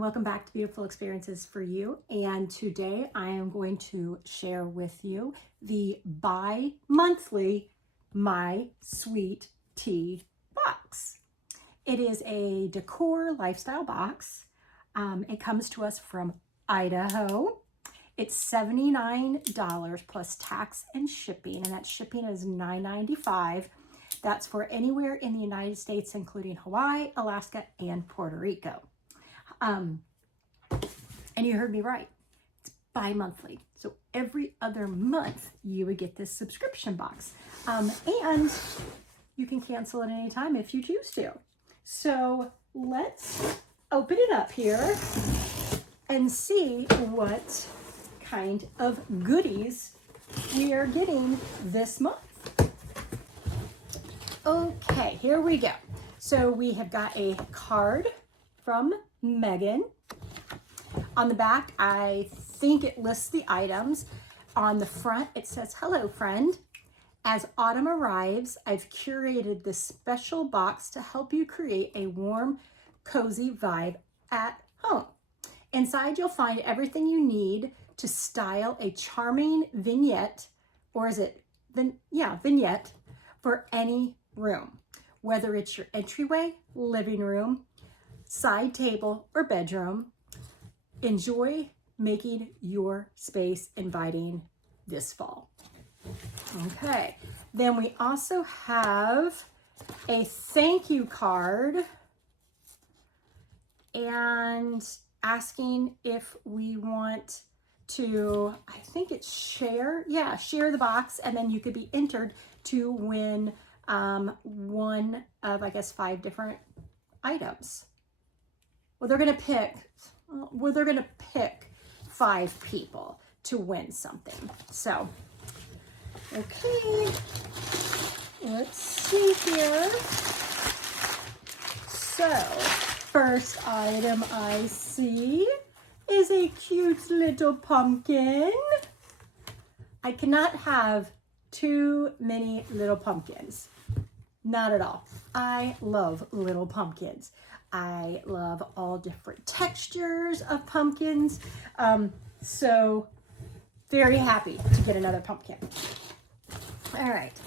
and welcome back to Beautiful Experiences for You. And today I am going to share with you the bi-monthly My Sweet Tea box. It is a decor lifestyle box. It comes to us from Idaho. It's $79 plus tax and shipping, and that shipping is $9.95. That's for anywhere in the United States, including Hawaii, Alaska, and Puerto Rico. And you heard me right. It's bi-monthly. So every other month you would get this subscription box. And you can cancel at any time if you choose to. So let's open it up here and see what kind of goodies we are getting this month. Okay, here we go. So we have got a card from Megan. On the back, I think it lists the items. On the front, it says, "Hello, friend. As autumn arrives, I've curated this special box to help you create a warm, cozy vibe at home. Inside, you'll find everything you need to style a charming vignette, or is it, vignette for any room, whether it's your entryway, living room, side table, or bedroom. Enjoy making your space inviting this fall." Okay, then we also have a thank you card and asking if we want to, I think it's share the box, and then you could be entered to win one of, I guess, 5 different items. Well, they're going to pick 5 people to win something. So, okay, let's see here. So, first item I see is a cute little pumpkin. I cannot have too many little pumpkins. Not at all. I love little pumpkins. I love all different textures of pumpkins. So very happy to get another pumpkin. All right,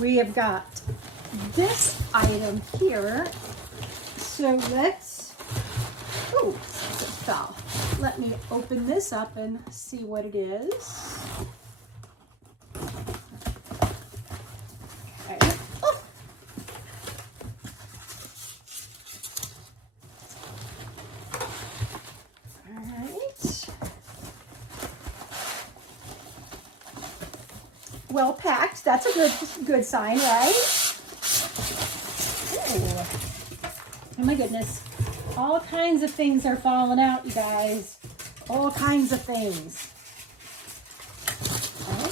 we have got this item here. So let's, oh, it fell. Let me open this up and see what it is. Well packed. That's a good sign, right? Ooh. Oh my goodness. All kinds of things are falling out, you guys. All kinds of things.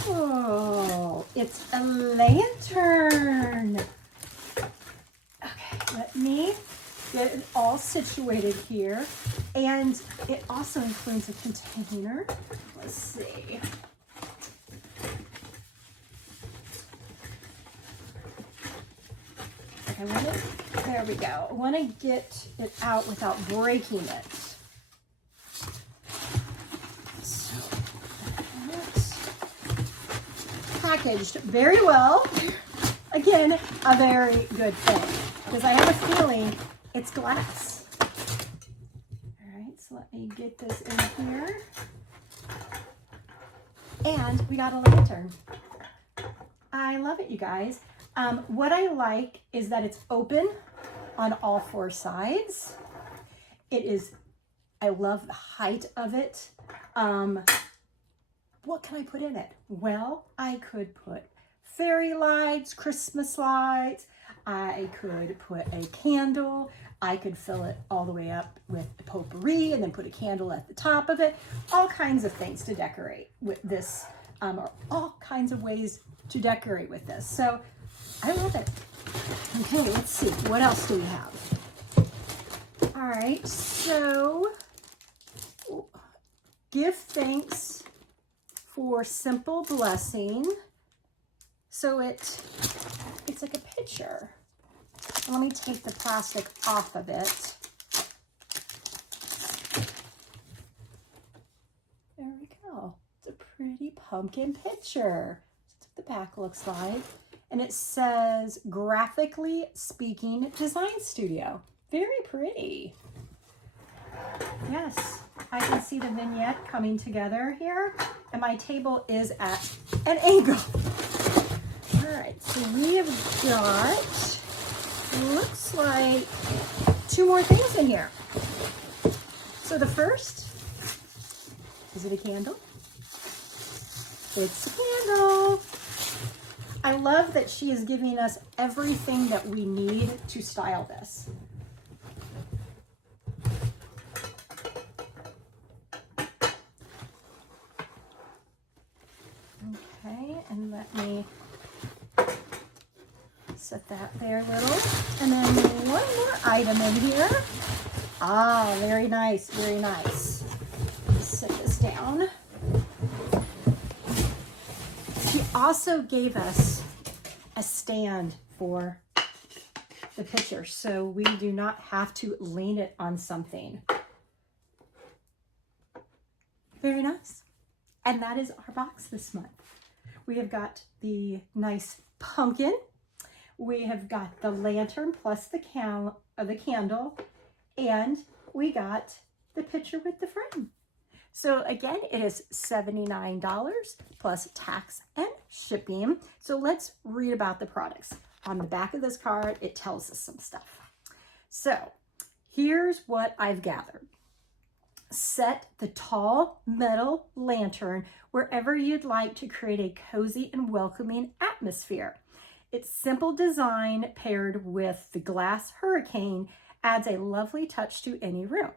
Oh, it's a lantern. Okay, let me get it all situated here. And it also includes a container. Let's see. There we go. I want to get it out without breaking it. So it's packaged very well. Again, a very good thing, because I have a feeling it's glass. All right, so let me get this in here. And we got a lantern. I love it, you guys. What I like is that it's open on all 4 sides. I love the height of it. What can I put in it? Well, I could put fairy lights, Christmas lights. I could put a candle. I could fill it all the way up with potpourri and then put a candle at the top of it. All kinds of things to decorate with this, or all kinds of ways to decorate with this. So I love it. Okay, let's see. What else do we have? All right, so give thanks for simple blessing. So it's like a picture. Let me take the plastic off of it. pumpkin picture. That's what the back looks like. And it says, Graphically Speaking Design Studio. Very pretty. Yes, I can see the vignette coming together here. And my table is at an angle. All right, so we have got, looks like 2 more things in here. So the first, is it a candle? It's a candle. I love that she is giving us everything that we need to style this. Okay, and let me set that there a little. And then one more item in here. Ah, very nice, very nice. Set this down. She also gave us a stand for the picture, so we do not have to lean it on something. Very nice. And that is our box this month. We have got the nice pumpkin. We have got the lantern plus the candle, and we got the picture with the frame. So again, it is $79 plus tax and shipping. So let's read about the products. On the back of this card, it tells us some stuff. So here's what I've gathered. Set the tall metal lantern wherever you'd like to create a cozy and welcoming atmosphere. Its simple design paired with the glass hurricane adds a lovely touch to any room.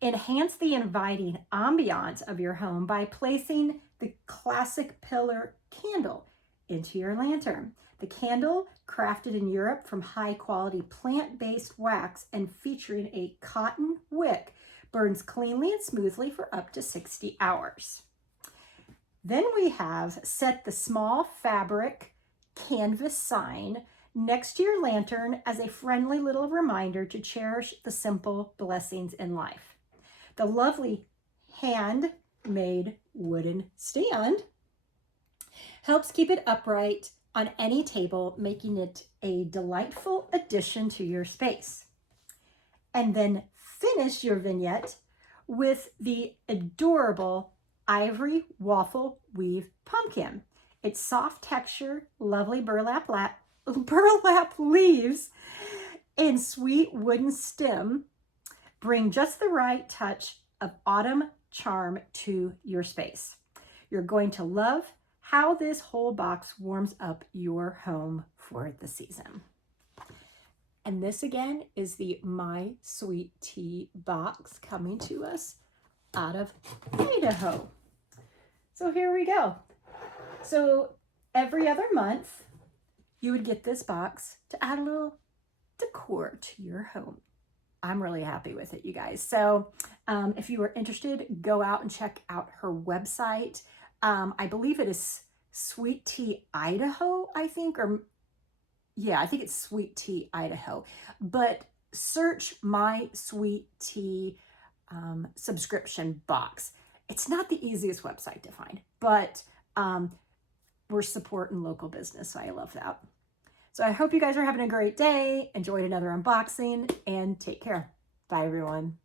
Enhance the inviting ambiance of your home by placing the classic pillar candle into your lantern. The candle, crafted in Europe from high-quality plant-based wax and featuring a cotton wick, burns cleanly and smoothly for up to 60 hours. Then we have set the small fabric canvas sign next to your lantern as a friendly little reminder to cherish the simple blessings in life. The lovely handmade wooden stand helps keep it upright on any table, making it a delightful addition to your space. And then finish your vignette with the adorable ivory waffle weave pumpkin. Its soft texture, lovely burlap leaves, and sweet wooden stem bring just the right touch of autumn charm to your space. You're going to love how this whole box warms up your home for the season. And this again is the My Sweet Tea box coming to us out of Idaho. So here we go. So every other month, you would get this box to add a little decor to your home. I'm really happy with it, you guys. So if you are interested, go out and check out her website. I believe it is Sweet Tea Idaho, I think, or yeah, I think it's Sweet Tea Idaho. But search My Sweet Tea subscription box. It's not the easiest website to find, but we're supporting local business, so I love that. So I hope you guys are having a great day, enjoyed another unboxing, and take care. Bye, everyone.